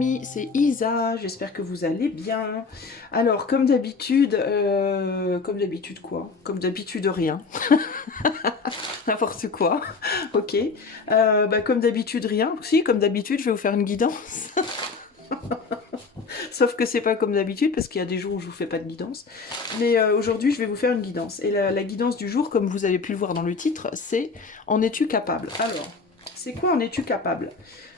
amis, c'est Isa, j'espère que vous allez bien. Alors, comme d'habitude quoi? Comme d'habitude rien, n'importe quoi, ok. Comme d'habitude rien, si, comme d'habitude je vais vous faire une guidance. Sauf que c'est pas comme d'habitude, parce qu'il y a des jours où je vous fais pas de guidance. Mais aujourd'hui, je vais vous faire une guidance. Et la guidance du jour, comme vous avez pu le voir dans le titre, c'est En es-tu capable? Alors, c'est quoi en es-tu capable?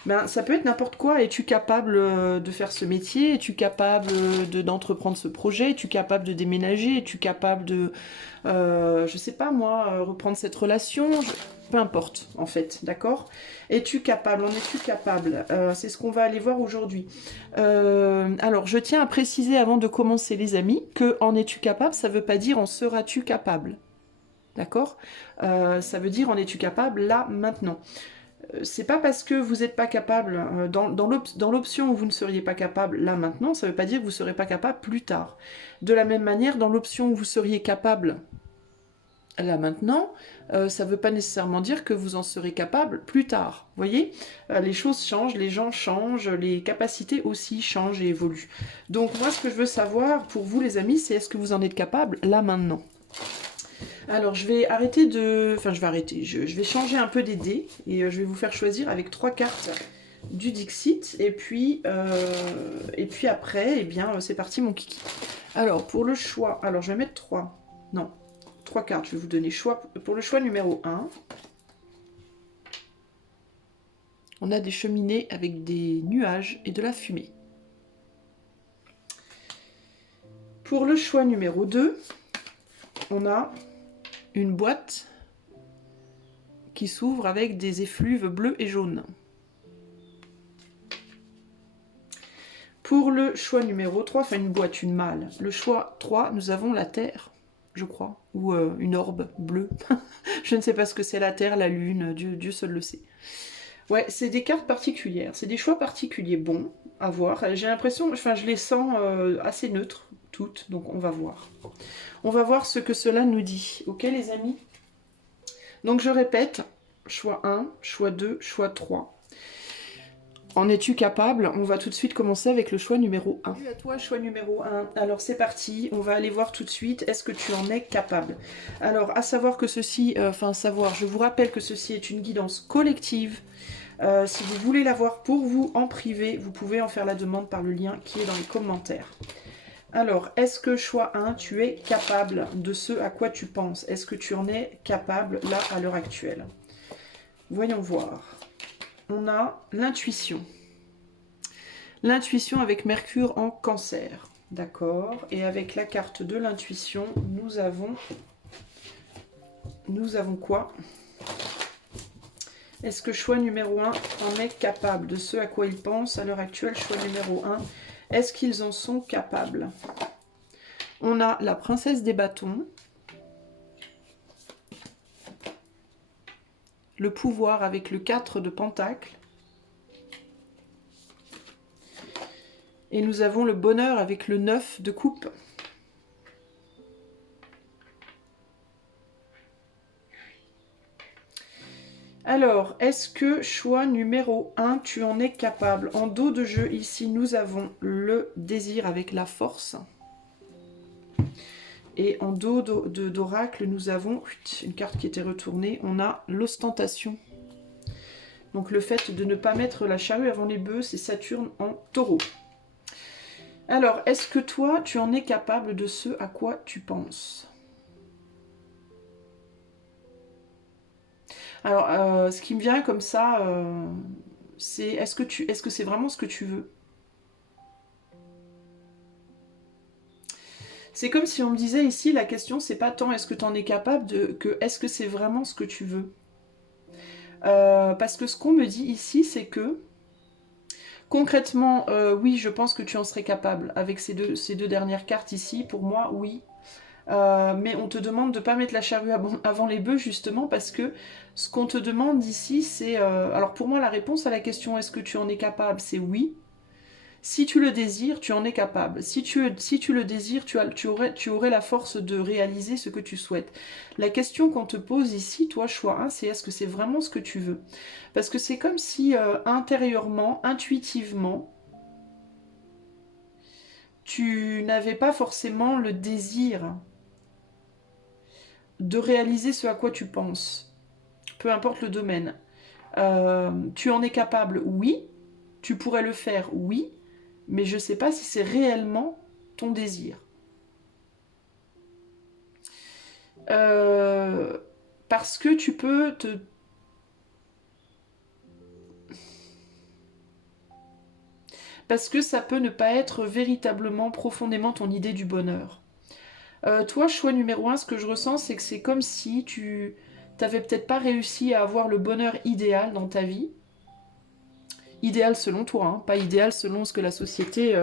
Ben, ça peut être n'importe quoi. Es-tu capable de faire ce métier? Es-tu capable d'entreprendre ce projet? Es-tu capable de déménager? Es-tu capable de, je sais pas moi, reprendre cette relation? Peu importe, en fait, d'accord? Es-tu capable? En es-tu capable? C'est ce qu'on va aller voir aujourd'hui. Alors, je tiens à préciser avant de commencer, les amis, que en es-tu capable, ça veut pas dire en seras-tu capable. D'accord? Ça veut dire en es-tu capable là, maintenant. C'est pas parce que vous n'êtes pas capable, dans l'option où vous ne seriez pas capable là maintenant, ça veut pas dire que vous ne serez pas capable plus tard. De la même manière, dans l'option où vous seriez capable là maintenant, ça veut pas nécessairement dire que vous en serez capable plus tard. Vous voyez, les choses changent, les gens changent, les capacités aussi changent et évoluent. Donc moi, ce que je veux savoir pour vous, les amis, c'est est-ce que vous en êtes capable là maintenant? Alors, je vais arrêter de... Enfin, je vais arrêter. Je vais changer un peu des dés et je vais vous faire choisir avec 3 cartes du Dixit. Et puis après, eh bien, c'est parti, mon kiki. Alors, pour le choix... Alors, je vais mettre 3. Non, 3 cartes. Je vais vous donner choix. Pour le choix numéro 1, on a des cheminées avec des nuages et de la fumée. Pour le choix numéro 2, on a une boîte qui s'ouvre avec des effluves bleus et jaunes. Pour le choix numéro 3, enfin une boîte, une malle, le choix 3, nous avons la Terre, je crois, ou une orbe bleue. Je ne sais pas ce que c'est la Terre, la Lune, Dieu seul le sait. Ouais, c'est des cartes particulières, c'est des choix particuliers bons à voir. J'ai l'impression, enfin je les sens assez neutres, toutes, donc on va voir. On va voir ce que cela nous dit, ok les amis? Donc je répète, choix 1, choix 2, choix 3. En es-tu capable? On va tout de suite commencer avec le choix numéro 1. Salut à toi, choix numéro 1. Alors c'est parti, on va aller voir tout de suite, est-ce que tu en es capable? Alors, à savoir que ceci, je vous rappelle que ceci est une guidance collective. Si vous voulez la voir pour vous en privé, vous pouvez en faire la demande par le lien qui est dans les commentaires. Alors, est-ce que choix 1, tu es capable de ce à quoi tu penses? Est-ce que tu en es capable là à l'heure actuelle? Voyons voir. On a l'intuition. L'intuition avec Mercure en Cancer. D'accord. Et avec la carte de l'intuition, nous avons quoi? Est-ce que choix numéro 1 en est capable de ce à quoi ils pensent à l'heure actuelle? Choix numéro 1. Est-ce qu'ils en sont capables? On a la princesse des bâtons. Le pouvoir avec le 4 de pentacles. Et nous avons le bonheur avec le 9 de coupe. Alors, est-ce que choix numéro 1, tu en es capable? En dos de jeu, ici, nous avons le désir avec la force. Et en dos d'oracle, nous avons une carte qui était retournée. On a l'ostentation. Donc le fait de ne pas mettre la charrue avant les bœufs, c'est Saturne en taureau. Alors, est-ce que toi, tu en es capable de ce à quoi tu penses? Alors, ce qui me vient comme ça, c'est est-ce que c'est vraiment ce que tu veux? C'est comme si on me disait ici, la question c'est pas tant est-ce que tu en es capable que est-ce que c'est vraiment ce que tu veux? Parce que ce qu'on me dit ici, c'est que concrètement, oui, je pense que tu en serais capable. Avec ces deux dernières cartes ici, pour moi, oui. Mais on te demande de ne pas mettre la charrue avant les bœufs, justement, parce que ce qu'on te demande ici, c'est... alors pour moi, la réponse à la question est-ce que tu en es capable, c'est oui. Si tu le désires, tu en es capable. Si tu le désires, tu aurais la force de réaliser ce que tu souhaites. La question qu'on te pose ici, toi, choix 1, c'est est-ce que c'est vraiment ce que tu veux? Parce que c'est comme si intérieurement, intuitivement, tu n'avais pas forcément le désir de réaliser ce à quoi tu penses, peu importe le domaine. Tu en es capable, oui. Tu pourrais le faire, oui. Mais je ne sais pas si c'est réellement ton désir. Euh, Parce que tu peux te... Parce que ça peut ne pas être véritablement, profondément ton idée du bonheur. Toi, choix numéro un, ce que je ressens, c'est que c'est comme si tu t'avais peut-être pas réussi à avoir le bonheur idéal dans ta vie. Idéal selon toi, hein, pas idéal selon ce que la société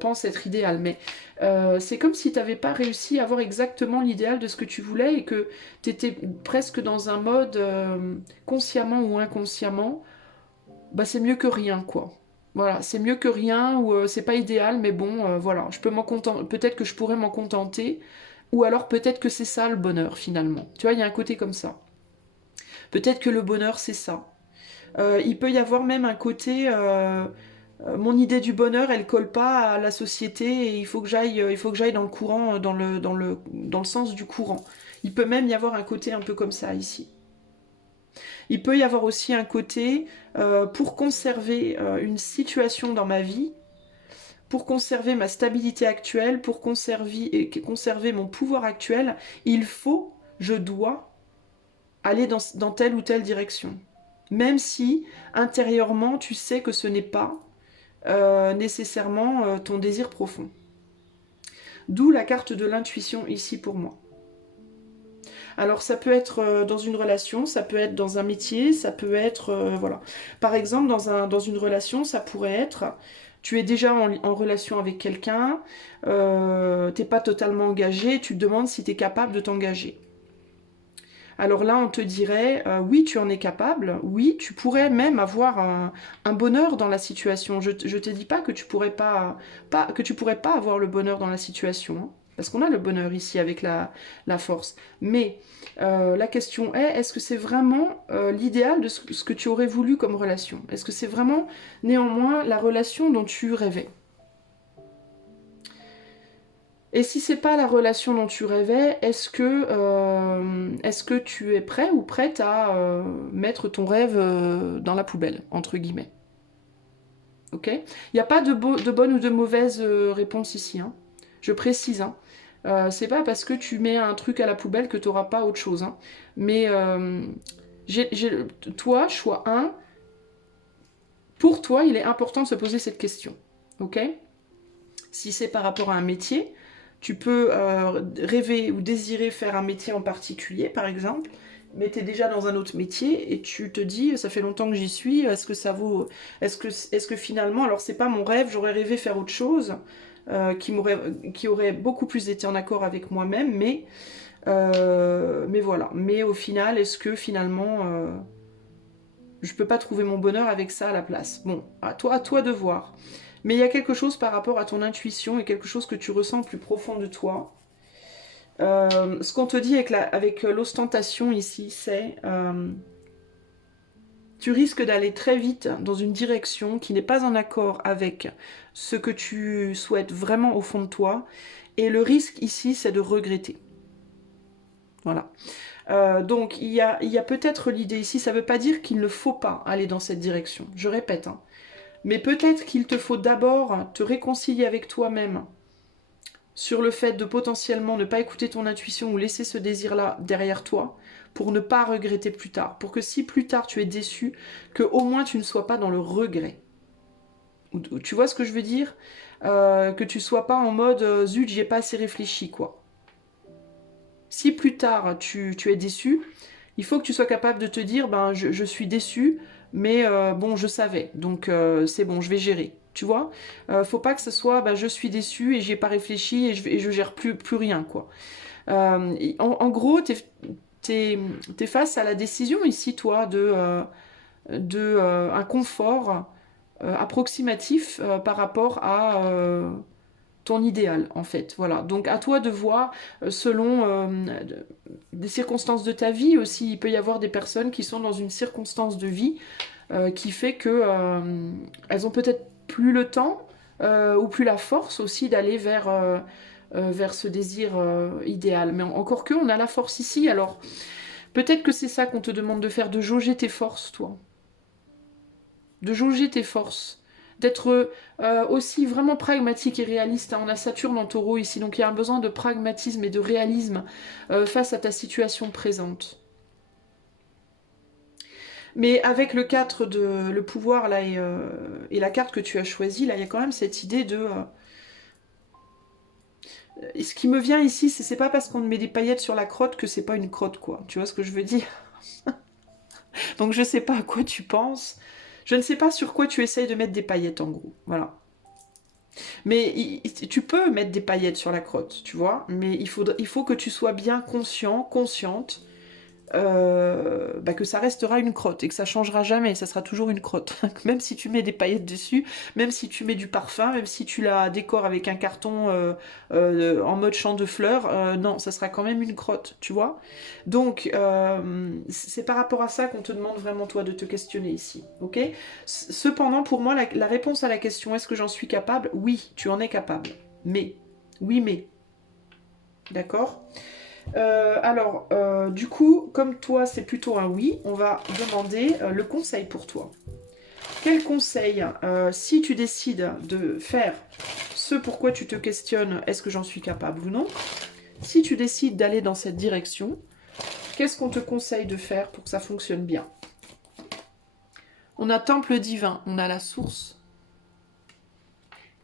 pense être idéal. Mais c'est comme si tu n'avais pas réussi à avoir exactement l'idéal de ce que tu voulais et que tu étais presque dans un mode consciemment ou inconsciemment, bah c'est mieux que rien, quoi. Voilà, c'est mieux que rien ou c'est pas idéal, mais bon, voilà, je peux m'en contenter. Peut-être que je pourrais m'en contenter, ou alors peut-être que c'est ça le bonheur finalement. Tu vois, il y a un côté comme ça. Peut-être que le bonheur c'est ça. Il peut y avoir même un côté mon idée du bonheur, elle colle pas à la société et il faut que j'aille dans le courant, dans le sens du courant. Il peut même y avoir un côté un peu comme ça ici. Il peut y avoir aussi un côté pour conserver une situation dans ma vie, pour conserver ma stabilité actuelle, pour conserver mon pouvoir actuel, je dois aller dans telle ou telle direction. Même si intérieurement tu sais que ce n'est pas nécessairement ton désir profond. D'où la carte de l'intuition ici pour moi. Alors ça peut être dans une relation, ça peut être dans un métier, ça peut être voilà. Par exemple dans une relation, ça pourrait être tu es déjà en relation avec quelqu'un, t'es pas totalement engagé, tu te demandes si tu es capable de t'engager. Alors là, on te dirait, oui, tu en es capable, oui, tu pourrais même avoir un bonheur dans la situation. Je te dis pas que que tu pourrais pas avoir le bonheur dans la situation, hein, parce qu'on a le bonheur ici avec la force. Mais la question est-ce que c'est vraiment l'idéal de ce que tu aurais voulu comme relation? Est-ce que c'est vraiment néanmoins la relation dont tu rêvais? Et si c'est pas la relation dont tu rêvais, est-ce que tu es prêt ou prête à mettre ton rêve dans la poubelle, entre guillemets? Ok? Il n'y a pas de bonne ou de mauvaise réponse ici, hein. Je précise, hein. C'est pas parce que tu mets un truc à la poubelle que tu n'auras pas autre chose, hein. Mais toi, choix un, pour toi, il est important de se poser cette question. Ok? Si c'est par rapport à un métier, tu peux rêver ou désirer faire un métier en particulier, par exemple, mais tu es déjà dans un autre métier et tu te dis, ça fait longtemps que j'y suis, est-ce que ça vaut... est-ce que finalement, alors c'est pas mon rêve, j'aurais rêvé faire autre chose, qui aurait beaucoup plus été en accord avec moi-même, mais voilà. Mais au final, est-ce que finalement, je peux pas trouver mon bonheur avec ça à la place? Bon, à toi de voir. Mais il y a quelque chose par rapport à ton intuition et quelque chose que tu ressens plus profond de toi. Ce qu'on te dit avec l'ostentation ici, c'est tu risques d'aller très vite dans une direction qui n'est pas en accord avec ce que tu souhaites vraiment au fond de toi. Et le risque ici, c'est de regretter. Voilà. Donc il y a peut-être l'idée ici, ça ne veut pas dire qu'il ne faut pas aller dans cette direction. Je répète, hein. Mais peut-être qu'il te faut d'abord te réconcilier avec toi-même sur le fait de potentiellement ne pas écouter ton intuition ou laisser ce désir-là derrière toi pour ne pas regretter plus tard. Pour que si plus tard tu es déçu, que au moins tu ne sois pas dans le regret. Tu vois ce que je veux dire? Que tu sois pas en mode zut, j'y ai pas assez réfléchi, quoi. Si plus tard tu es déçu, il faut que tu sois capable de te dire ben je suis déçu, mais bon je savais, donc c'est bon, je vais gérer. Tu vois, faut pas que ce soit ben, je suis déçu et j'y ai pas réfléchi et je gère plus rien quoi. En gros, t'es face à la décision ici toi de un confort approximatif par rapport à ton idéal en fait. Voilà. Donc à toi de voir selon des circonstances de ta vie aussi. Il peut y avoir des personnes qui sont dans une circonstance de vie qui fait que elles ont peut-être plus le temps ou plus la force aussi d'aller vers ce désir idéal. Mais encore que, on a la force ici, alors peut-être que c'est ça qu'on te demande de faire, de jauger tes forces, toi. De jauger tes forces. D'être aussi vraiment pragmatique et réaliste. Hein. On a Saturne en taureau ici, donc il y a un besoin de pragmatisme et de réalisme face à ta situation présente. Mais avec le 4 de le pouvoir là et la carte que tu as choisie, là, il y a quand même cette idée de... ce qui me vient ici, c'est pas parce qu'on met des paillettes sur la crotte que c'est pas une crotte, quoi. Tu vois ce que je veux dire? Donc je sais pas à quoi tu penses. Je ne sais pas sur quoi tu essayes de mettre des paillettes, en gros. Voilà. Mais tu peux mettre des paillettes sur la crotte, tu vois. Mais il faut que tu sois bien conscient, consciente bah que ça restera une crotte et que ça changera jamais, ça sera toujours une crotte. Même si tu mets des paillettes dessus, même si tu mets du parfum, même si tu la décores avec un carton en mode champ de fleurs, non, ça sera quand même une crotte, tu vois. Donc, c'est par rapport à ça qu'on te demande vraiment, toi, de te questionner ici, ok? Cependant, pour moi, la réponse à la question, est-ce que j'en suis capable? Oui, tu en es capable. Mais, oui, mais, d'accord? Alors, du coup, comme toi, c'est plutôt un oui, on va demander le conseil pour toi. Quel conseil, si tu décides de faire ce pourquoi tu te questionnes, est-ce que j'en suis capable ou non? Si tu décides d'aller dans cette direction, qu'est-ce qu'on te conseille de faire pour que ça fonctionne bien? On a temple divin, on a la source,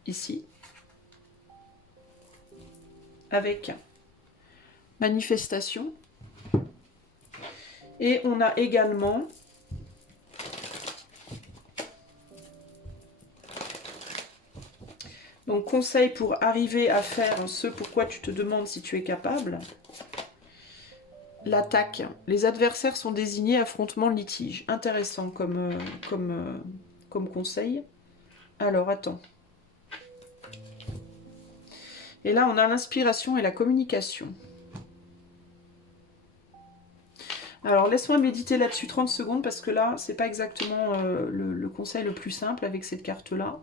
ici, avec manifestation. Et on a également donc conseil pour arriver à faire ce pourquoi tu te demandes si tu es capable. L'attaque. Les adversaires sont désignés affrontement litige. Intéressant comme conseil. Alors, attends. Et là, on a l'inspiration et la communication. Alors, laisse-moi méditer là-dessus 30 secondes parce que là, c'est pas exactement le conseil le plus simple avec cette carte-là.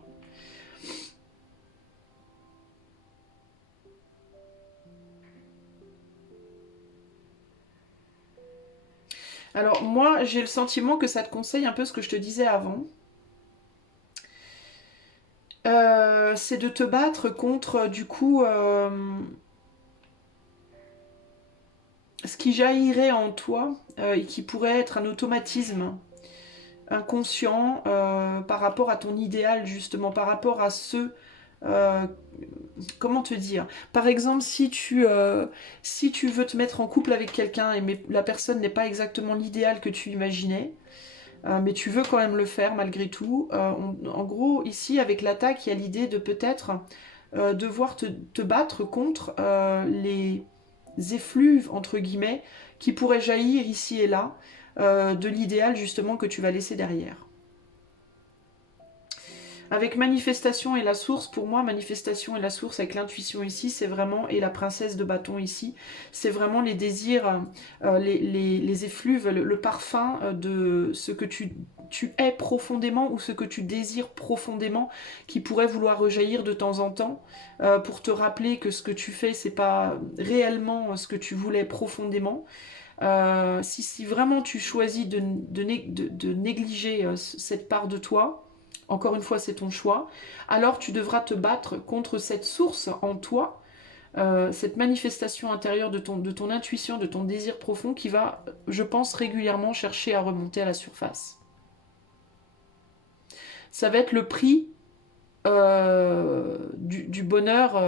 Alors, moi, j'ai le sentiment que ça te conseille un peu ce que je te disais avant. C'est de te battre contre, du coup, ce qui jaillirait en toi et qui pourrait être un automatisme inconscient par rapport à ton idéal, justement, par rapport à ce... comment te dire? Par exemple, si tu veux te mettre en couple avec quelqu'un et mais la personne n'est pas exactement l'idéal que tu imaginais, mais tu veux quand même le faire malgré tout. En gros, ici, avec l'attaque, il y a l'idée de peut-être devoir te battre contre les effluves, entre guillemets, qui pourraient jaillir ici et là de l'idéal justement que tu vas laisser derrière. Avec manifestation et la source, pour moi, manifestation et la source avec l'intuition ici, c'est vraiment, et la princesse de bâton ici, c'est vraiment les désirs, les effluves, le parfum de ce que tu es profondément ou ce que tu désires profondément qui pourrait vouloir rejaillir de temps en temps pour te rappeler que ce que tu fais, c'est pas réellement ce que tu voulais profondément. Si vraiment tu choisis de négliger cette part de toi, encore une fois c'est ton choix, alors tu devras te battre contre cette source en toi, cette manifestation intérieure de ton intuition, de ton désir profond qui va, je pense, régulièrement chercher à remonter à la surface. Ça va être le prix du bonheur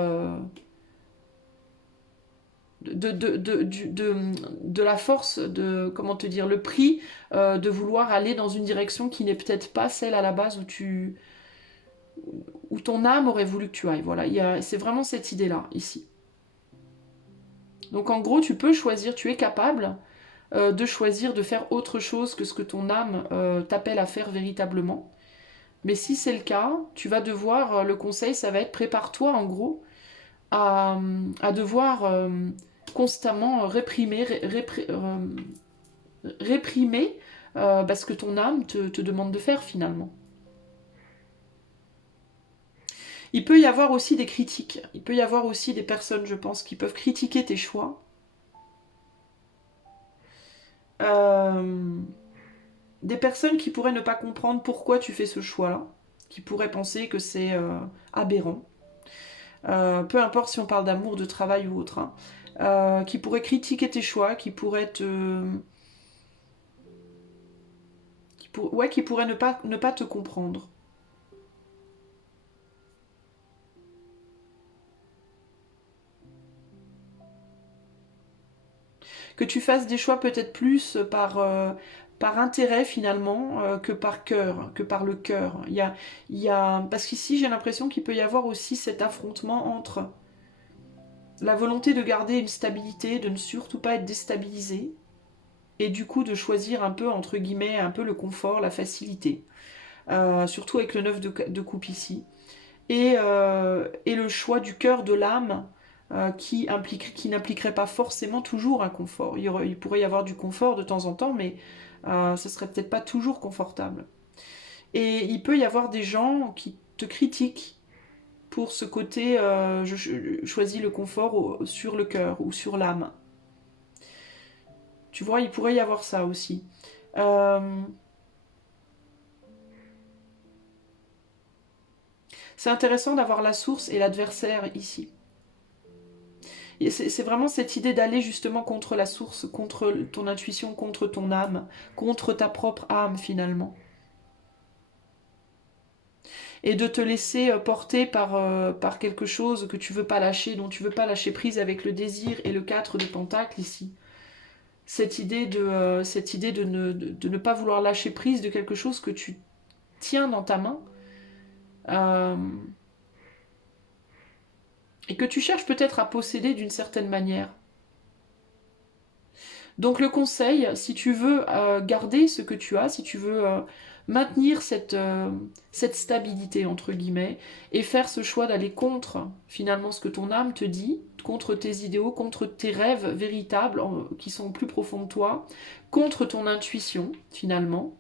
de la force, de comment te dire, le prix de vouloir aller dans une direction qui n'est peut-être pas celle à la base où ton âme aurait voulu que tu ailles. Voilà, c'est vraiment cette idée-là, ici. Donc en gros, tu peux choisir, tu es capable de choisir de faire autre chose que ce que ton âme t'appelle à faire véritablement. Mais si c'est le cas, tu vas devoir, le conseil, ça va être prépare-toi en gros à devoir constamment réprimer ce que ton âme te demande de faire finalement. Il peut y avoir aussi des critiques. Il peut y avoir aussi des personnes, je pense, qui peuvent critiquer tes choix. Des personnes qui pourraient ne pas comprendre pourquoi tu fais ce choix-là, qui pourraient penser que c'est aberrant. Peu importe si on parle d'amour, de travail ou autre. Hein. Qui pourraient critiquer tes choix, qui pourraient te... Ouais, qui pourraient ne pas te comprendre. Que tu fasses des choix peut-être plus par intérêt finalement que par cœur, que par le cœur. Parce qu'ici j'ai l'impression qu'il peut y avoir aussi cet affrontement entre la volonté de garder une stabilité, de ne surtout pas être déstabilisé, et du coup de choisir un peu, entre guillemets, un peu le confort, la facilité. Surtout avec le 9 de coupe ici. Et le choix du cœur, de l'âme, qui n'impliquerait pas forcément toujours un confort. Il pourrait y avoir du confort de temps en temps, mais ce serait peut-être pas toujours confortable. Et il peut y avoir des gens qui te critiquent pour ce côté je choisis le confort sur le cœur ou sur l'âme. Tu vois, il pourrait y avoir ça aussi. Euh, c'est intéressant d'avoir la source et l'adversaire ici. C'est vraiment cette idée d'aller justement contre la source, contre ton intuition, contre ton âme, contre ta propre âme finalement. Et de te laisser porter par quelque chose que tu veux pas lâcher, dont tu veux pas lâcher prise avec le désir et le 4 de Pentacle ici. Cette idée de ne pas vouloir lâcher prise de quelque chose que tu tiens dans ta main euh, et que tu cherches peut-être à posséder d'une certaine manière. Donc le conseil, si tu veux garder ce que tu as, si tu veux maintenir cette stabilité, entre guillemets, et faire ce choix d'aller contre finalement ce que ton âme te dit, contre tes idéaux, contre tes rêves véritables qui sont plus profonds de toi, contre ton intuition finalement,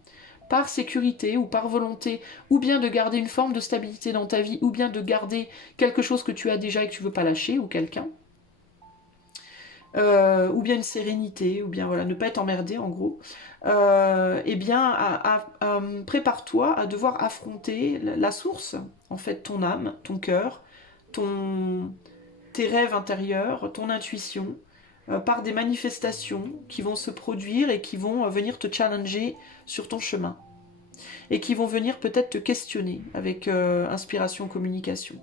par sécurité ou par volonté, ou bien de garder une forme de stabilité dans ta vie, ou bien de garder quelque chose que tu as déjà et que tu veux pas lâcher, ou quelqu'un, ou bien une sérénité, ou bien voilà, ne pas être emmerdé en gros, eh bien, prépare-toi à devoir affronter la source, en fait, ton âme, ton cœur, ton, tes rêves intérieurs, ton intuition, par des manifestations qui vont se produire et qui vont venir te challenger sur ton chemin, et qui vont venir peut-être te questionner avec inspiration, communication.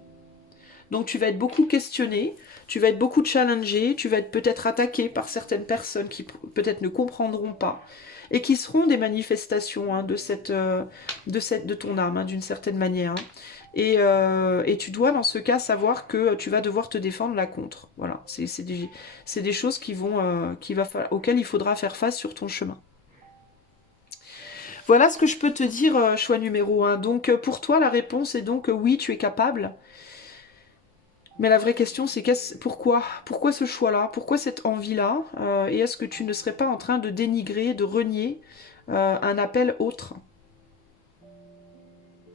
Donc tu vas être beaucoup questionné, tu vas être beaucoup challengé, tu vas être peut-être attaqué par certaines personnes qui peut-être ne comprendront pas et qui seront des manifestations hein, de ton âme hein, d'une certaine manière. Hein. Et tu dois dans ce cas savoir que tu vas devoir te défendre là contre. Voilà, c'est des choses auxquelles il faudra faire face sur ton chemin. Voilà ce que je peux te dire, choix numéro 1. Donc pour toi, la réponse est donc oui, tu es capable. Mais la vraie question, c'est pourquoi? Pourquoi ce choix-là? Pourquoi cette envie-là? Et est-ce que tu ne serais pas en train de dénigrer, de renier un appel autre?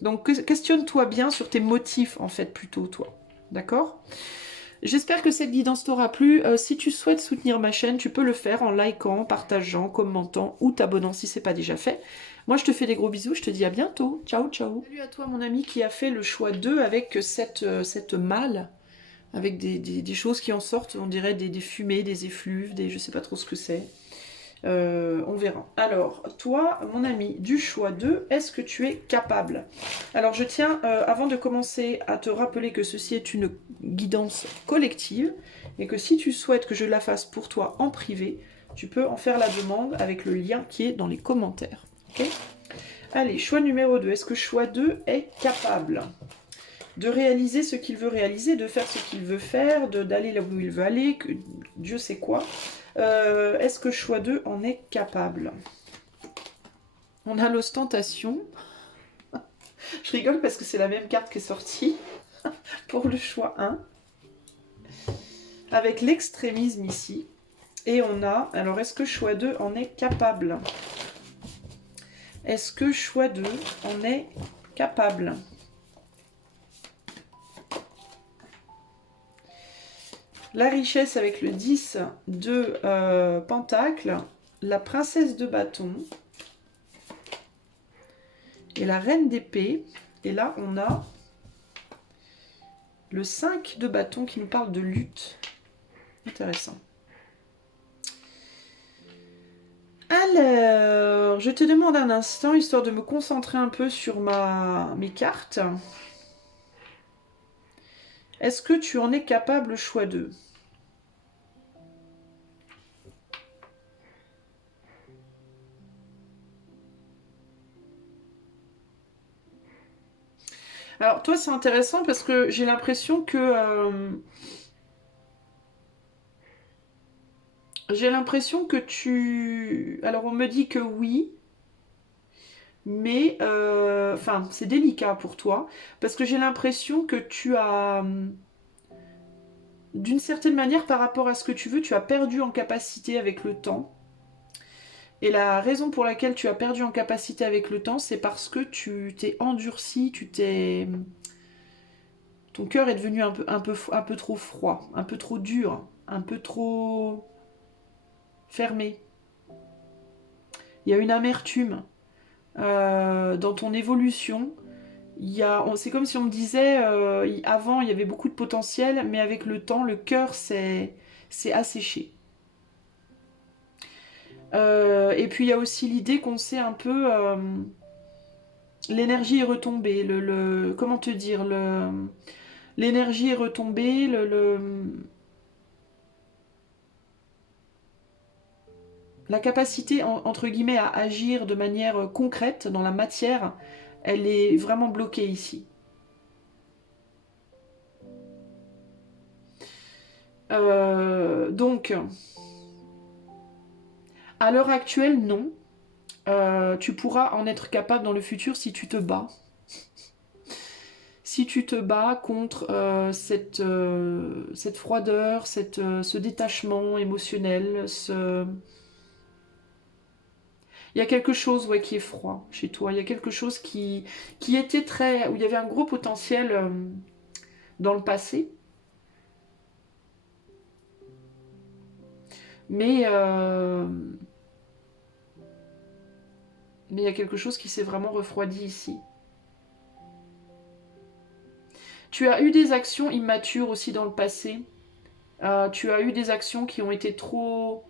Donc questionne-toi bien sur tes motifs, en fait, plutôt, toi. D'accord? J'espère que cette guidance t'aura plu. Si tu souhaites soutenir ma chaîne, tu peux le faire en likant, partageant, commentant ou t'abonnant si ce n'est pas déjà fait. Moi, je te fais des gros bisous. Je te dis à bientôt. Ciao, ciao. Salut à toi, mon ami, qui a fait le choix 2 avec cette malle. Avec des choses qui en sortent, on dirait des fumées, des effluves, je sais pas trop ce que c'est. On verra. Alors, toi, mon ami, du choix 2, est-ce que tu es capable? Alors, je tiens, avant de commencer, à te rappeler que ceci est une guidance collective et que si tu souhaites que je la fasse pour toi en privé, tu peux en faire la demande avec le lien qui est dans les commentaires. Ok? Allez, choix numéro 2. Est-ce que choix 2 est capable de réaliser ce qu'il veut réaliser, de faire ce qu'il veut faire, d'aller là où il veut aller, que Dieu sait quoi. Est-ce que choix 2 en est capable? On a l'ostentation. Je rigole parce que c'est la même carte qui est sortie pour le choix 1. Avec l'extrémisme ici. Et on a... Alors, est-ce que choix 2 en est capable? Est-ce que choix 2 en est capable? La richesse avec le 10 de Pentacle, la princesse de bâton et la reine d'épée. Et là, on a le 5 de bâton qui nous parle de lutte. Intéressant. Alors, je te demande un instant, histoire de me concentrer un peu sur mes cartes. Est-ce que tu en es capable, choix 2? Alors, toi, c'est intéressant parce que j'ai l'impression que... j'ai l'impression que tu... Alors, on me dit que oui, mais... Enfin, c'est délicat pour toi parce que j'ai l'impression que tu as... D'une certaine manière, par rapport à ce que tu veux, tu as perdu en capacité avec le temps. Et la raison pour laquelle tu as perdu en capacité avec le temps, c'est parce que tu t'es endurci, tu t'es... Ton cœur est devenu un peu trop froid, un peu trop dur, un peu trop fermé. Il y a une amertume dans ton évolution. C'est comme si on me disait, avant il y avait beaucoup de potentiel, mais avec le temps, le cœur s'est asséché. Et puis il y a aussi l'idée qu'on sait un peu... l'énergie est retombée, comment te dire, l'énergie est retombée, la capacité, entre guillemets, à agir de manière concrète dans la matière, elle est vraiment bloquée ici. Donc, à l'heure actuelle, non. Tu pourras en être capable dans le futur si tu te bats. Si tu te bats contre cette froideur, ce détachement émotionnel, il y a quelque chose, ouais, qui est froid chez toi. Il y a quelque chose qui était très... où il y avait un gros potentiel dans le passé. Mais il y a quelque chose qui s'est vraiment refroidi ici. Tu as eu des actions immatures aussi dans le passé. Tu as eu des actions qui ont été trop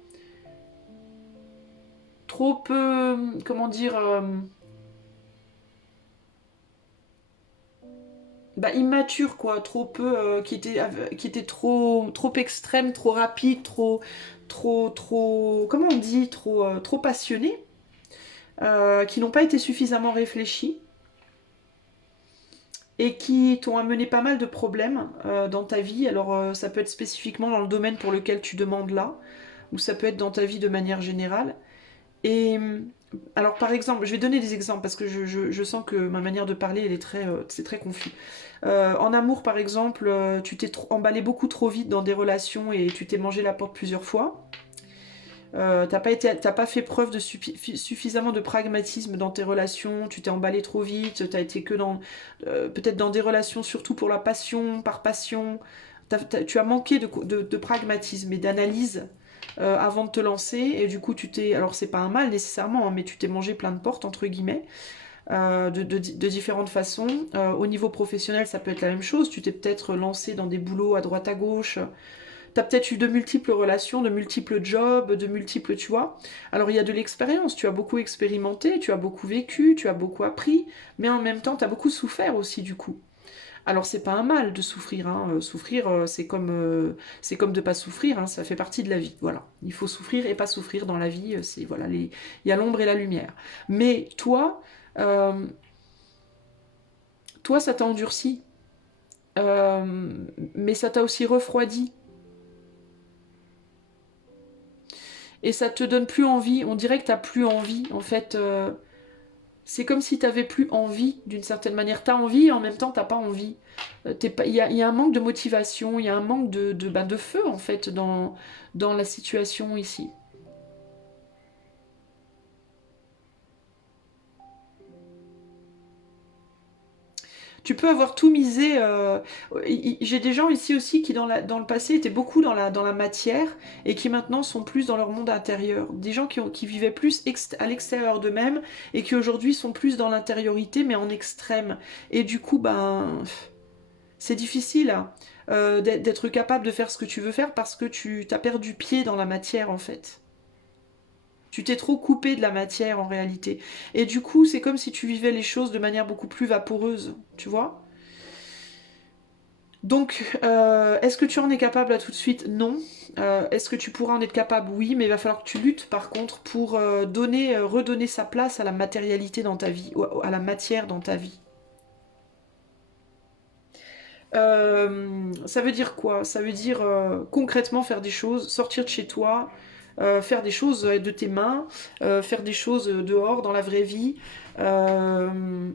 peu, comment dire, immatures quoi, trop peu, qui étaient trop extrêmes, trop rapides, trop, comment on dit, trop passionnés, qui n'ont pas été suffisamment réfléchis et qui t'ont amené pas mal de problèmes dans ta vie. Alors ça peut être spécifiquement dans le domaine pour lequel tu demandes là, ou ça peut être dans ta vie de manière générale. Et alors par exemple, je vais donner des exemples parce que je sens que ma manière de parler, elle est c'est très confus. En amour par exemple, tu t'es emballé beaucoup trop vite dans des relations et tu t'es mangé la porte plusieurs fois. T'as pas fait preuve de suffisamment de pragmatisme dans tes relations, tu t'es emballé trop vite, t'as été que dans peut-être dans des relations surtout pour la passion, par passion. Tu as manqué de pragmatisme et d'analyse avant de te lancer et du coup tu t'es, alors c'est pas un mal nécessairement, hein, mais tu t'es mangé plein de portes entre guillemets de différentes façons. Au niveau professionnel ça peut être la même chose, tu t'es peut-être lancé dans des boulots à droite à gauche. T'as peut-être eu de multiples relations, de multiples jobs, de multiples, tu vois. Alors il y a de l'expérience, tu as beaucoup expérimenté, tu as beaucoup vécu, tu as beaucoup appris, mais en même temps t'as beaucoup souffert aussi du coup. Alors c'est pas un mal de souffrir, hein. Souffrir c'est comme de pas souffrir, hein. Ça fait partie de la vie, voilà. Il faut souffrir et pas souffrir dans la vie, c'est voilà, il y a l'ombre et la lumière. Mais euh, toi ça t'a endurci, euh, mais ça t'a aussi refroidi. Et ça te donne plus envie, on dirait que t'as plus envie, en fait, c'est comme si t'avais plus envie, d'une certaine manière. T'as envie et en même temps t'as pas envie. Il y a un manque de motivation, il y a un manque de feu, en fait, dans la situation ici. Tu peux avoir tout misé. J'ai des gens ici aussi qui, dans le passé, étaient beaucoup dans la matière et qui maintenant sont plus dans leur monde intérieur. Des gens qui vivaient plus à l'extérieur d'eux-mêmes et qui aujourd'hui sont plus dans l'intériorité, mais en extrême. Et du coup, ben, c'est difficile hein, d'être capable de faire ce que tu veux faire parce que tu t'as perdu pied dans la matière, en fait. Tu t'es trop coupé de la matière en réalité. Et du coup, c'est comme si tu vivais les choses de manière beaucoup plus vaporeuse, tu vois. Donc, est-ce que tu en es capable à tout de suite? Non. Est-ce que tu pourras en être capable? Oui, mais il va falloir que tu luttes par contre pour redonner sa place à la matérialité dans ta vie, ou à la matière dans ta vie. Ça veut dire quoi? Ça veut dire concrètement faire des choses, sortir de chez toi, faire des choses de tes mains, faire des choses dehors, dans la vraie vie. Euh,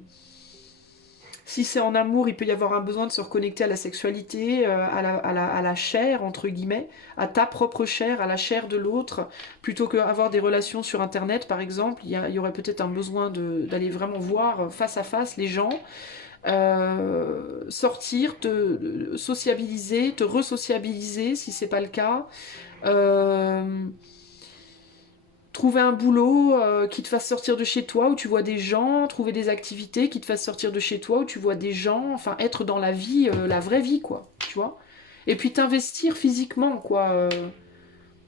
Si c'est en amour, il peut y avoir un besoin de se reconnecter à la sexualité, à la chair, entre guillemets, à ta propre chair, à la chair de l'autre, plutôt qu'avoir des relations sur Internet, par exemple. Il y aurait peut-être un besoin d'aller vraiment voir face à face les gens, sortir, te sociabiliser, te resociabiliser si c'est pas le cas. Euh, Trouver un boulot qui te fasse sortir de chez toi, où tu vois des gens, trouver des activités qui te fassent sortir de chez toi, où tu vois des gens, enfin être dans la vie, la vraie vie, quoi, tu vois. Et puis t'investir physiquement, quoi.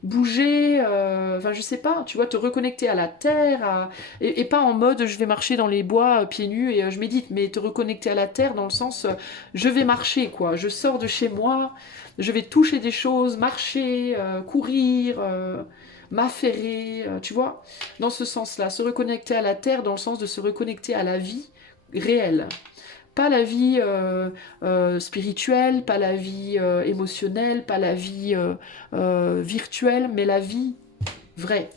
Bouger, enfin je sais pas, tu vois, te reconnecter à la terre, et pas en mode je vais marcher dans les bois pieds nus et je médite, mais te reconnecter à la terre dans le sens je vais marcher, quoi. Je sors de chez moi, je vais toucher des choses, marcher, courir, m'affairer, tu vois, dans ce sens-là, se reconnecter à la terre dans le sens de se reconnecter à la vie réelle. Pas la vie spirituelle, pas la vie émotionnelle, pas la vie virtuelle, mais la vie vraie.